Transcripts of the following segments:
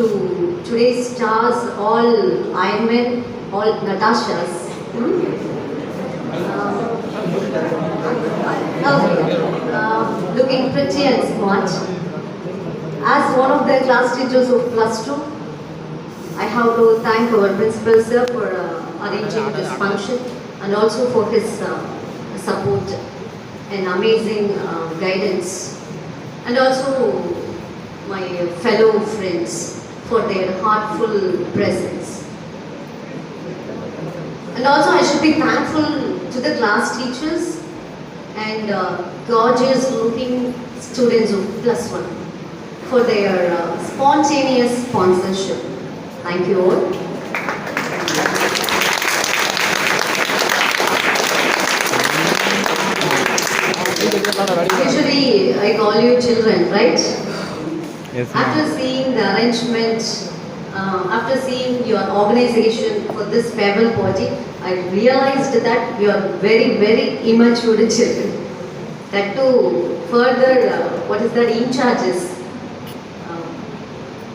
to today's stars, all Ironmen, all Natashas. Looking pretty and smart. As one of the class teachers of plus 2, I have to thank our principal sir for arranging this function and also for his support and amazing guidance, and also my fellow friends for their heartful presence. And also I should be thankful to the class teachers and gorgeous looking students of plus 1 for their spontaneous sponsorship. Thank you all. Usually I call you children, right? Yes, After seeing the arrangement, after seeing your organization for this farewell party, I realized that you are very, very immature children. That too, further, what is that, in charges?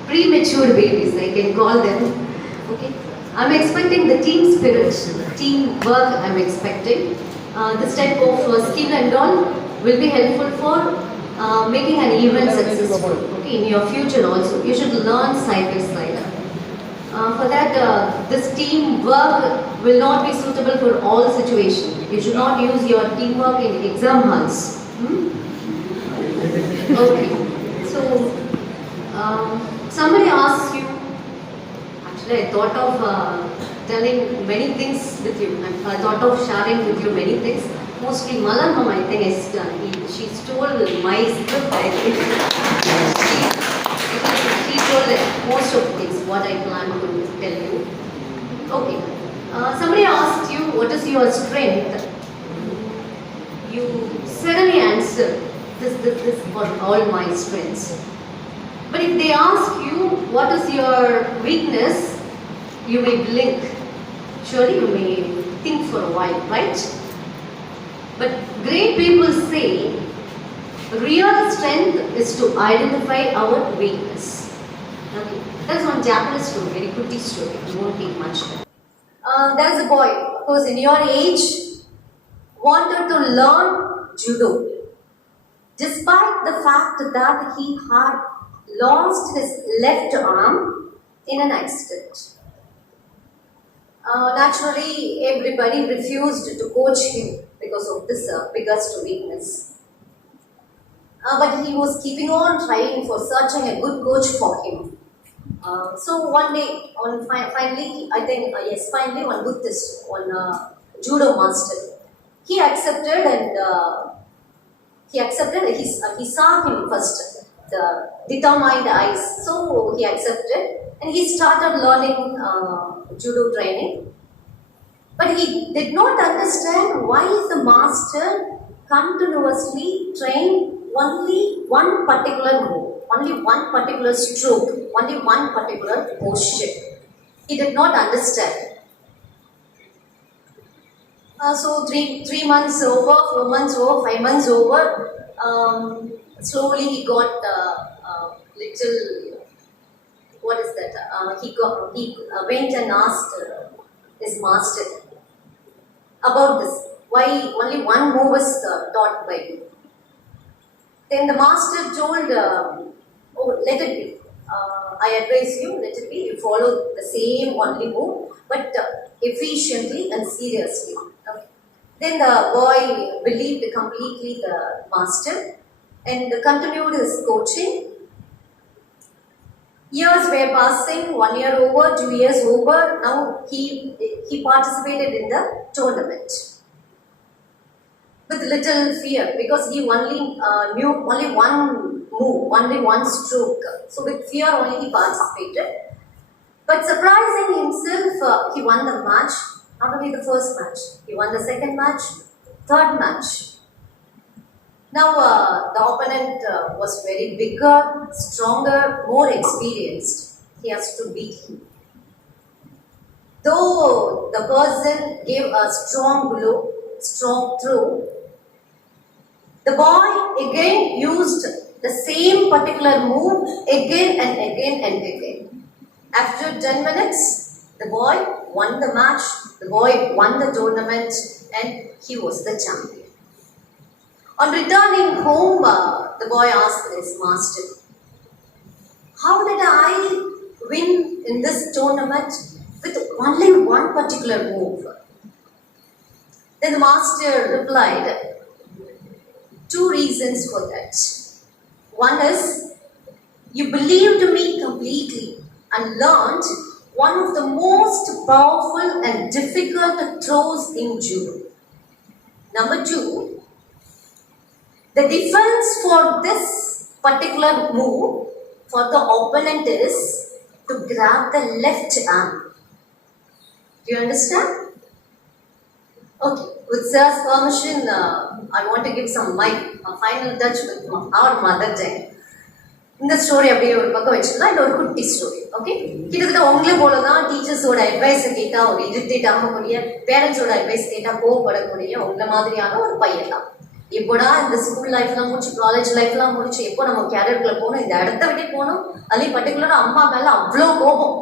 Premature babies, I can call them. Okay, I'm expecting the team spirit, team work. I'm expecting this type of skill and all will be helpful for making an event successful. Okay, in your future also, you should learn side by side. For that, this team work will not be suitable for all situations. You should not use your teamwork in exam halls. Okay, so. Somebody asks you, actually I thought of telling many things with you, I thought of sharing with you many things. Mostly Malamam, I think, she stole my script, I think. She told most of things, what I plan to tell you. Okay, somebody asked you, what is your strength? You suddenly answer, this for all my strengths. But if they ask you, what is your weakness, you may blink. Surely you may think for a while, right? But great people say, real strength is to identify our weakness. Okay. That's one Japanese story, very pretty story. It won't take much time. There's a boy, of course, in your age, wanted to learn judo. Despite the fact that he had lost his left arm in an accident. Naturally, everybody refused to coach him because of this biggest weakness. But he was keeping on trying for searching a good coach for him. So one day, finally, one Buddhist, one judo master, he accepted and he saw him first. The determined eyes. So he accepted and he started learning judo training. But he did not understand why the master continuously trained only one particular move, only one particular stroke, only one particular posture. He did not understand. So three months over, 4 months over, 5 months over, slowly he got little, what is that? He went and asked his master about this. Why only one move was taught by him? Then the master told, oh, let it be. I advise you, let it be. You follow the same only move, but efficiently and seriously. Okay. Then the boy believed completely the master and continued his coaching. Years were passing, 1 year over, 2 years over. Now he participated in the tournament with little fear because he only knew only one move, only one stroke. So with fear only he participated. But surprising himself, he won the match. Not only the first match, he won the second match, third match. Now the opponent was very bigger, stronger, more experienced. He has to beat him. Though the person gave a strong blow, strong throw, the boy again used the same particular move again and again and again. After 10 minutes, the boy won the match, the boy won the tournament, and he was the champion. On returning home, the boy asked his master, how did I win in this tournament with only one particular move? Then the master replied, two reasons for that. One is, you believed me completely and learned one of the most powerful and difficult throws in judo. Number two, the defense for this particular move for the opponent is to grab the left arm. Do you understand? Okay, with sir's permission, I want to give my final touch with our mother tongue. இந்த ஸ்டோரி அப்படியே ஒரு பக்கம் வச்சுக்கலாம். இது ஒரு குட்டி story. Okay, கிட்டத்தட்ட உங்களே போல தான் டீச்சர்ஸோட அட்வைஸை கேட்டால் ஒரு இரிட்டேட் ஆகக்கூடிய, பேரண்ட்ஸோட அட்வைஸ் கேட்டால் கோவப்படக்கூடிய உங்களை மாதிரியான ஒரு பையன் தான். எப்போடா இந்த ஸ்கூல் லைஃப்லாம் முடிச்சு, காலேஜ் லைஃப்லாம் முடிச்சு, எப்போ நம்ம கேரியருக்குள்ள போகணும், இந்த இடத்த விட்டே போகணும். அதுலேயும் பர்டிகுலராக அம்மா மேலே அவ்வளோ கோபம்.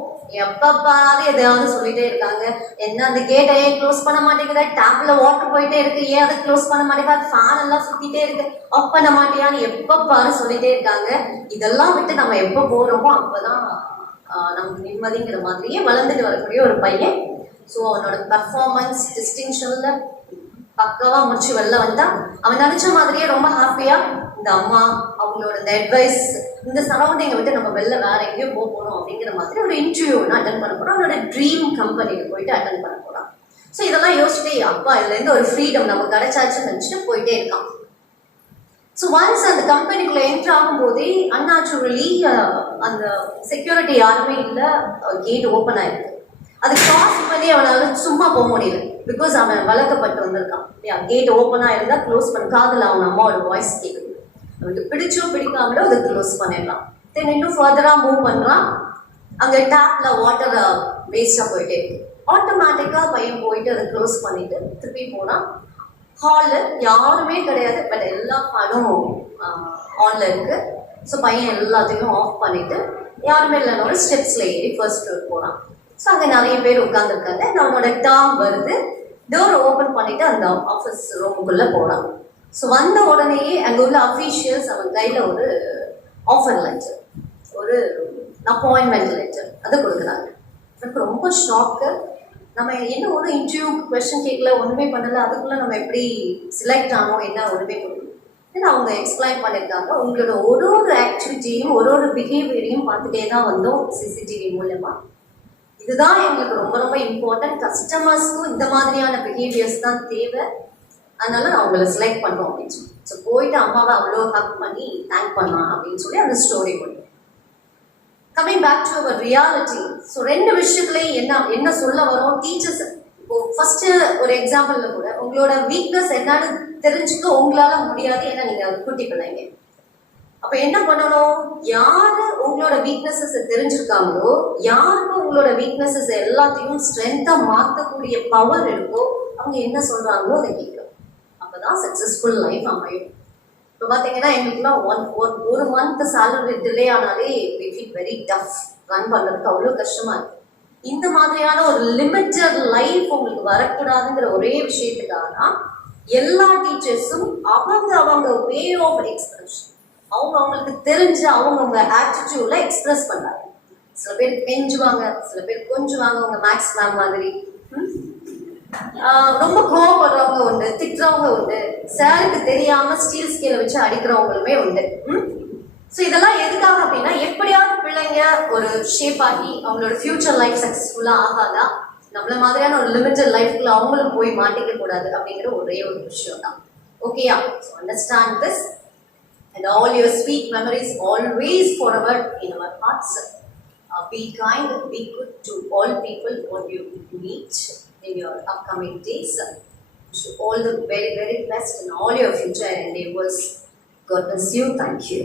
எப்பப்பாரு எதையாவது சொல்லிட்டே இருக்காங்க. என்ன அந்த கேட்டை ஏன் க்ளோஸ் பண்ண மாட்டேங்கிற, டேப்ல வாட்டர் போயிட்டே இருக்கு, ஏன் அதை க்ளோஸ் பண்ண மாட்டேங்கிறாரு, ஃபேன் எல்லாம் சுத்திட்டே இருக்கு, ஆஃப் பண்ண மாட்டியான்னு எப்பப்பாரு சொல்லிட்டே இருக்காங்க. இதெல்லாம் விட்டு நம்ம எப்போ போறோமோ அப்பதான் நமக்கு நிம்மதிங்கிற மாதிரியே வளர்ந்துட்டு வரக்கூடிய ஒரு பையன். ஸோ அவனோட பர்ஃபார்மன்ஸ் டிஸ்டிங்ஷன்ல பக்காவா முடிச்சு வெளில வந்தா அவன் நினைச்ச மாதிரியே ரொம்ப ஹாப்பியா இந்த அம்மா அவங்களோட இந்த அட்வைஸ், இந்த சரௌண்டிங்கை விட்டு நம்ம வெளில வேற எங்கேயோ போக போறோம் அப்படிங்கிற மாதிரி ஒரு இன்டர்வியூ ஒன்று அட்டன் பண்ண போறோம். அவனோட ட்ரீம் கம்பெனியில் போயிட்டு அட்டன் பண்ண போறான். ஸோ இதெல்லாம் யோசிச்சுட்டே அப்பா இதுல இருந்து ஒரு ஃப்ரீடம் நமக்கு கிடைச்சாச்சுன்னு நினைச்சிட்டு போயிட்டே இருக்கான். ஸோ ஒன்ஸ் அந்த கம்பெனிக்குள்ள என்ட்ரு ஆகும்போதே அன்நேச்சுரலி அந்த செக்யூரிட்டி யாருமே இல்லை, கேட் ஓப்பன் ஆயிருக்கு. அது கிராஸ் பண்ணி அவனால சும்மா போக முடியல. பிகாஸ் அவன் வளர்க்கப்பட்டு வந்திருக்கான். கேட் ஓப்பனா இருந்தா க்ளோஸ் பண்ண காதுல அவன் அம்மாவோட வாய்ஸ் கேட்குது. அவனுக்கு பிடிச்சோ பிடிக்காமலோ அதை க்ளோஸ் பண்ணிடலாம். தென் இன்னும் ஃபர்தரா மூவ் பண்றான். அங்க டேப்ல வாட்டர் வேஸ்டா போயிட்டே இருக்கு. ஆட்டோமேட்டிக்கா பையன் போயிட்டு அதை க்ளோஸ் பண்ணிட்டு திருப்பி போனான். ஹால்ல யாருமே கிடையாது, பட் எல்லா ஃபேனும் ஆன்ல இருக்கு. ஸோ பையன் எல்லாத்தையும் ஆஃப் பண்ணிட்டு யாருமே இல்லைனோட ஸ்டெப்ஸ்ல ஏறி ஃபர்ஸ்ட் ஃப்ளோர் போனான். ஸோ அங்கே நிறைய பேர் உட்காந்துருக்காங்க. அவனோட டேர்ம் வருது. டோர் ஓப்பன் பண்ணிட்டு அந்த ஆஃபீஸ் ரூமுக்குள்ள போனான். ஸோ வந்த உடனேயே அங்கே உள்ள அஃபீஷியல்ஸ் அவன் கையில் ஒரு ஆஃபர் லெட்டர், ஒரு அப்பாயின்மெண்ட் லெட்டர் அதை கொடுக்குறாங்க. எனக்கு ரொம்ப ஷாக்கு. நம்ம என்ன ஒன்றும் இன்டர்வியூ கொஸ்டின் கேட்கல, ஒன்றுமே பண்ணலை, அதுக்குள்ளே நம்ம எப்படி செலக்ட் ஆனோம் என்ன ஒன்றுமே கொடுக்கல. ஏன்னா அவங்க எக்ஸ்பிளைன் பண்ணியிருக்காங்க, உங்களோட ஒரு ஒரு ஆக்டிவிட்டியும் ஒரு ஒரு பிஹேவியரையும் பார்த்துட்டே தான் வந்தோம் சிசிடிவி மூலமாக. இதுதான் எங்களுக்கு ரொம்ப ரொம்ப இம்பார்ட்டன்ட். கஸ்டமர்ஸ்க்கும் இந்த மாதிரியான பிஹேவியர்ஸ் தான் தேவை, அதனால நான் அவங்களை செலக்ட் பண்ணோம் அப்படின்னு சொல்லி. ஸோ போயிட்டு அம்மாவை அவ்வளோ ஹக் பண்ணி தேங்க் பண்ணலாம் அப்படின்னு சொல்லி அந்த ஸ்டோரி கொண்டு. Coming back to our reality. So ரெண்டு விஷயத்துலையும் என்ன சொல்ல வரோம் டீச்சர்ஸ். இப்போ ஃபர்ஸ்ட் ஒரு எக்ஸாம்பிள்ல கூட உங்களோட வீக்னஸ் என்னன்னு தெரிஞ்சுக்க உங்களால முடியாது, ஏன்னா நீங்க அது குட்டி பிள்ளைங்க. அப்ப என்ன பண்ணணும், யாரு உங்களோட வீக்னஸஸ் தெரிஞ்சிருக்காங்களோ, யாருக்கு உங்களோட வீக்னஸஸ் எல்லாத்தையும் ஸ்ட்ரென்த்தா மாற்றக்கூடிய பவர் இருக்கோ, அவங்க என்ன சொல்றாங்களோ அதை கேட்கணும். அப்பதான் சக்சஸ்ஃபுல் லைஃப் அமையும். இப்போ பார்த்தீங்கன்னா எங்களுக்குலாம் ஒரு மந்த் சேலரி டிலே ஆனாலே we feel very tough. Run பண்ணுறதுக்கு அவ்வளோ கஷ்டமா இருக்கு. இந்த மாதிரியான ஒரு லிமிட்டட் லைஃப் உங்களுக்கு வரக்கூடாதுங்கிற ஒரே விஷயத்துக்காக தான் எல்லா டீச்சர்ஸும் அவங்க வே ஆஃப் எக்ஸ்பிரஷன், அவங்களுக்கு தெரிஞ்ச அவங்க ஆட்டிடியூட்ல எக்ஸ்பிரஸ் பண்றாங்க. சில பேர் கெஞ்சுவாங்க, சில பேர் கொஞ்சுவாங்க. உங்க மேக்ஸ் மேம் மாதிரி ரொம்ப கோவப்படுறவங்க உண்டு, திட்டுறவங்க உண்டு, சாருக்கு தெரியாம ஸ்டீல் ஸ்கேல வச்சு அடிக்கிறவங்களுமே உண்டு. ஸோ இதெல்லாம் எதுக்காக அப்படின்னா, எப்படியாவது பிள்ளைங்க ஒரு ஷேப் ஆகி அவங்களோட ஃபியூச்சர் லைஃப் சக்சஸ்ஃபுல்லா ஆகாதா, நம்மள மாதிரியான ஒரு லிமிட்டட் லைஃப்குள்ள அவங்களும் போய் மாட்டிக்க கூடாது அப்படிங்கிற ஒரே ஒரு விஷயம் தான். ஓகேயா? So understand this and all your sweet memories always forever in our hearts. Be kind, be good to all people what you meet in your upcoming days. Wish you all the very, very best in all your future endeavors. God bless you. Thank you.